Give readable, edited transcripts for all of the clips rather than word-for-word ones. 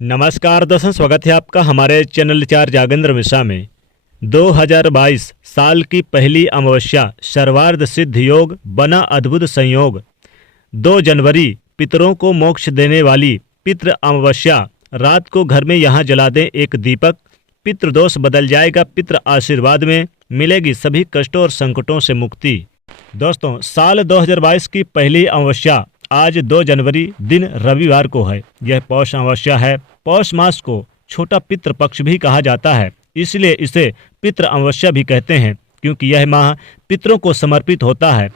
नमस्कार दोस्तों, स्वागत है आपका हमारे चैनल चार जागेंद्र मिश्रा में। 2022 साल की पहली अमावस्या सर्वार्ध सिद्ध योग बना अद्भुत संयोग। 2 जनवरी पितरों को मोक्ष देने वाली पितृ अमावस्या। रात को घर में यहाँ जला दें एक दीपक, पितृदोष बदल जाएगा पितृ आशीर्वाद में, मिलेगी सभी कष्टों और संकटों से मुक्ति। दोस्तों, साल 2022 की पहली अमावस्या आज 2 जनवरी दिन रविवार को है। यह पौष अमावस्या है। पौष मास को छोटा पितृ पक्ष भी कहा जाता है, इसलिए इसे पितृ अमावस्या भी कहते हैं, क्योंकि यह माह पितरों को समर्पित होता है।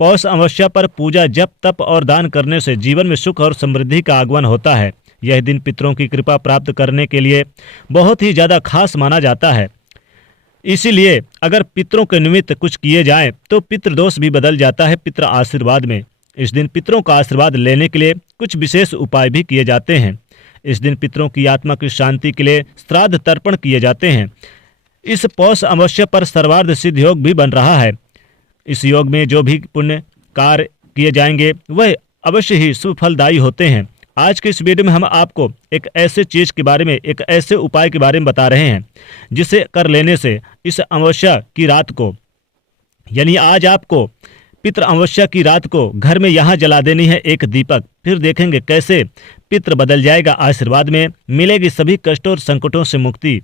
पौष अमावस्या पर पूजा, जप, तप और दान करने से जीवन में सुख और समृद्धि का आगमन होता है। यह दिन पितरों की कृपा प्राप्त करने के लिए बहुत ही ज़्यादा खास माना जाता है। इसीलिए अगर पितरों के निमित्त कुछ किए जाएं तो पितृदोष भी बदल जाता है पितृ आशीर्वाद में। इस दिन पितरों का आशीर्वाद लेने के लिए कुछ विशेष उपाय भी किए जाते हैं। इस दिन पितरों की आत्मा की शांति के लिए श्राद्ध तर्पण किए जाते हैं। इस पौष अमावस्या पर सर्वार्ध सिद्ध योग भी बन रहा है। इस योग में जो भी पुण्य कार्य किए जाएंगे वह अवश्य ही शुभ फलदायी होते हैं। आज के इस वीडियो में हम आपको एक ऐसे चीज़ के बारे में, एक ऐसे उपाय के बारे में बता रहे हैं जिसे कर लेने से इस अमावस्या की रात को, यानी आज आपको पितृ अमावस्या की रात को घर में यहाँ जला देनी है एक दीपक। फिर देखेंगे कैसे पितृ बदल जाएगा आशीर्वाद में, मिलेगी सभी कष्टों और संकटों से मुक्ति।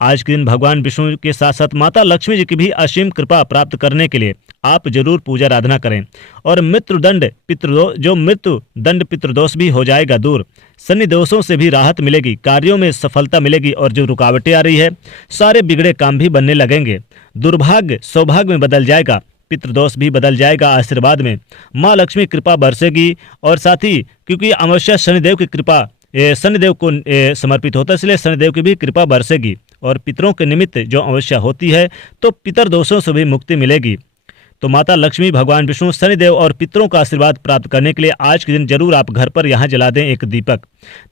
आज के दिन भगवान विष्णु के साथ साथ माता लक्ष्मी जी की भी असीम कृपा प्राप्त करने के लिए आप जरूर पूजा आराधना करें और मृत्युदंड पितृदोष भी हो जाएगा दूर। शनि दोषों से भी राहत मिलेगी, कार्यों में सफलता मिलेगी और जो रुकावटें आ रही है सारे बिगड़े काम भी बनने लगेंगे। दुर्भाग्य सौभाग्य में बदल जाएगा, पितृदोष भी बदल जाएगा आशीर्वाद में। माँ लक्ष्मी कृपा बरसेगी और साथ ही क्योंकि अमावस्या शनिदेव की कृपा शनिदेव को समर्पित होता है, इसलिए शनिदेव की भी कृपा बरसेगी और पितरों के निमित्त जो अमावस्या होती है तो पितर दोषों से भी मुक्ति मिलेगी। तो माता लक्ष्मी, भगवान विष्णु, शनिदेव और पितरों का आशीर्वाद प्राप्त करने के लिए आज के दिन जरूर आप घर पर यहाँ जला दें एक दीपक,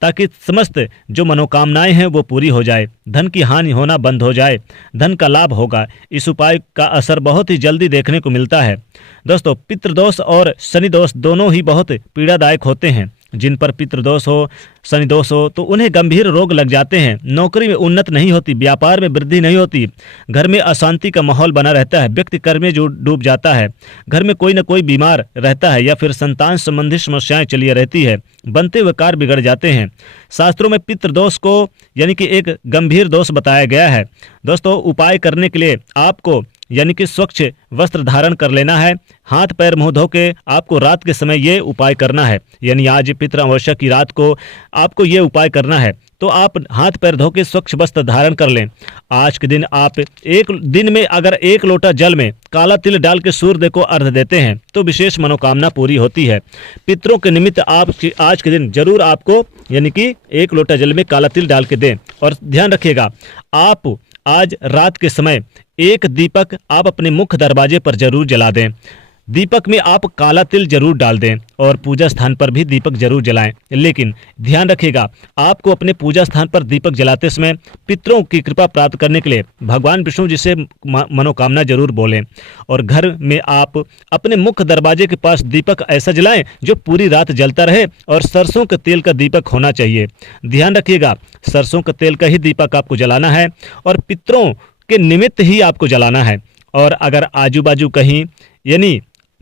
ताकि समस्त जो मनोकामनाएं हैं वो पूरी हो जाए, धन की हानि होना बंद हो जाए, धन का लाभ होगा। इस उपाय का असर बहुत ही जल्दी देखने को मिलता है। दोस्तों, पितृदोष और शनिदोष दोनों ही बहुत पीड़ादायक होते हैं। जिन पर पितृदोष हो, शनिदोष हो तो उन्हें गंभीर रोग लग जाते हैं, नौकरी में उन्नत नहीं होती, व्यापार में वृद्धि नहीं होती, घर में अशांति का माहौल बना रहता है, व्यक्ति कर्म में जो डूब जाता है, घर में कोई न कोई बीमार रहता है या फिर संतान संबंधी समस्याएं चली रहती है, बनते हुए कार्य बिगड़ जाते हैं। शास्त्रों में पितृदोष को यानी कि एक गंभीर दोष बताया गया है। दोस्तों, उपाय करने के लिए आपको यानी कि स्वच्छ वस्त्र धारण कर लेना है। हाथ पैर मुंह धो के आपको रात के समय ये उपाय करना है, यानी आज पितृ अमावस्या की रात को आपको ये उपाय करना है। तो आप हाथ पैर धो के स्वच्छ वस्त्र धारण कर लें। आज के दिन आप एक दिन में अगर 1 लोटा जल में काला तिल डाल के सूर्य को अर्घ देते हैं तो विशेष मनोकामना पूरी होती है। पितरों के निमित्त आप आज के दिन जरूर आपको यानी कि 1 लोटा जल में काला तिल डाल के दें। और ध्यान रखिएगा, आप आज रात के समय एक दीपक आप अपने मुख्य दरवाजे पर जरूर जला दें। दीपक में आप काला तिल जरूर डाल दें और पूजा स्थान पर भी दीपक जरूर जलाएं। लेकिन ध्यान रखिएगा, आपको अपने पूजा स्थान पर दीपक जलाते समय पितरों की कृपा प्राप्त करने के लिए भगवान विष्णु जी से मनोकामना जरूर बोलें। और घर में आप अपने मुख्य दरवाजे के पास दीपक ऐसा जलाएं जो पूरी रात जलता रहे और सरसों के तेल का दीपक होना चाहिए। ध्यान रखिएगा, सरसों के तेल का ही दीपक आपको जलाना है और पितरों के निमित्त ही आपको जलाना है। और अगर आजू बाजू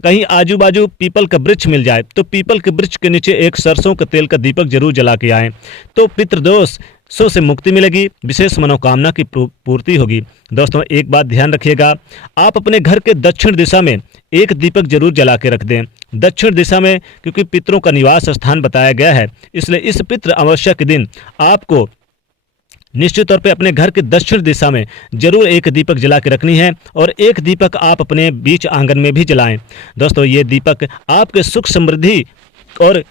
कहीं आजू बाजू पीपल का वृक्ष मिल जाए तो पीपल के वृक्ष के नीचे एक सरसों के तेल का दीपक जरूर जला के आएं, तो पितृदोषों से मुक्ति मिलेगी, विशेष मनोकामना की पूर्ति होगी। दोस्तों, एक बात ध्यान रखिएगा, आप अपने घर के दक्षिण दिशा में एक दीपक जरूर जला के रख दें। दक्षिण दिशा में क्योंकि पितरों का निवास स्थान बताया गया है, इसलिए इस पितृ अमावस्या के दिन आपको निश्चित तौर पे अपने घर के दक्षिण दिशा में जरूर एक दीपक जला के रखनी है और एक दीपक आप अपने बीच आंगन में भी जलाएं। दोस्तों, ये दीपक आपके सुख समृद्धि और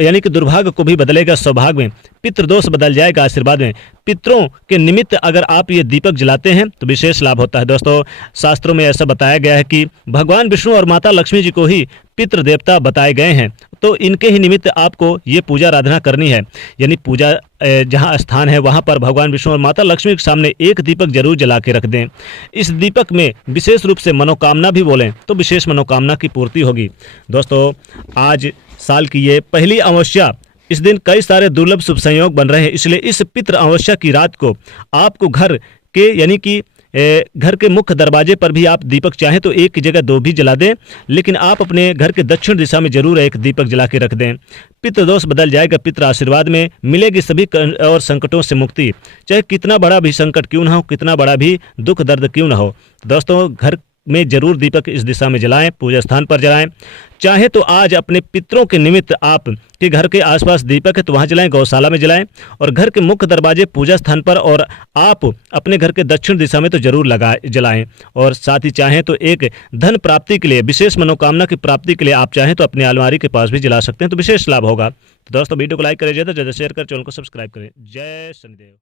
यानी कि दुर्भाग्य को भी बदलेगा सौभाग्य में, पितृदोष बदल जाएगा आशीर्वाद में। पितरों के निमित्त अगर आप ये दीपक जलाते हैं तो विशेष लाभ होता है। दोस्तों, शास्त्रों में ऐसा बताया गया है कि भगवान विष्णु और माता लक्ष्मी जी को ही पितृ देवता बताए गए हैं, तो इनके ही निमित्त आपको ये पूजा आराधना करनी है। यानी पूजा जहाँ स्थान है वहाँ पर भगवान विष्णु और माता लक्ष्मी के सामने एक दीपक जरूर जला के रख दें। इस दीपक में विशेष रूप से मनोकामना भी बोलें तो विशेष मनोकामना की पूर्ति होगी। दोस्तों, आज साल की ये पहली अमावस्या इस दिन कई सारे दुर्लभ शुभ संयोग बन रहे हैं, इसलिए इस पितृ अमावस्या की रात को आपको घर के यानी कि घर के मुख्य दरवाजे पर भी आप दीपक चाहें तो एक की जगह 2 भी जला दें, लेकिन आप अपने घर के दक्षिण दिशा में जरूर एक दीपक जला के रख दें। पितृ दोष बदल जाएगा, पितृ आशीर्वाद में मिलेगी सभी और संकटों से मुक्ति, चाहे कितना बड़ा भी संकट क्यों ना हो, कितना बड़ा भी दुख दर्द क्यों ना हो। दोस्तों, घर में जरूर दीपक इस दिशा में जलाएं, पूजा स्थान पर जलाएं। चाहे तो आज अपने पितरों के निमित्त आप के घर के आसपास दीपक है तो वहां जलाएं, गौशाला में जलाएं, और घर के मुख्य दरवाजे पूजा स्थान पर और आप अपने घर के दक्षिण दिशा में तो जरूर जलाएं। और साथ ही चाहें तो एक धन प्राप्ति के लिए, विशेष मनोकामना की प्राप्ति के लिए आप चाहें तो अपने अलमारी के पास भी जला सकते हैं, तो विशेष लाभ होगा। तो दोस्तों, वीडियो को लाइक करें, ज़्यादा से ज़्यादा शेयर करें, चैनल को सब्सक्राइब करें। जय शनिदेव।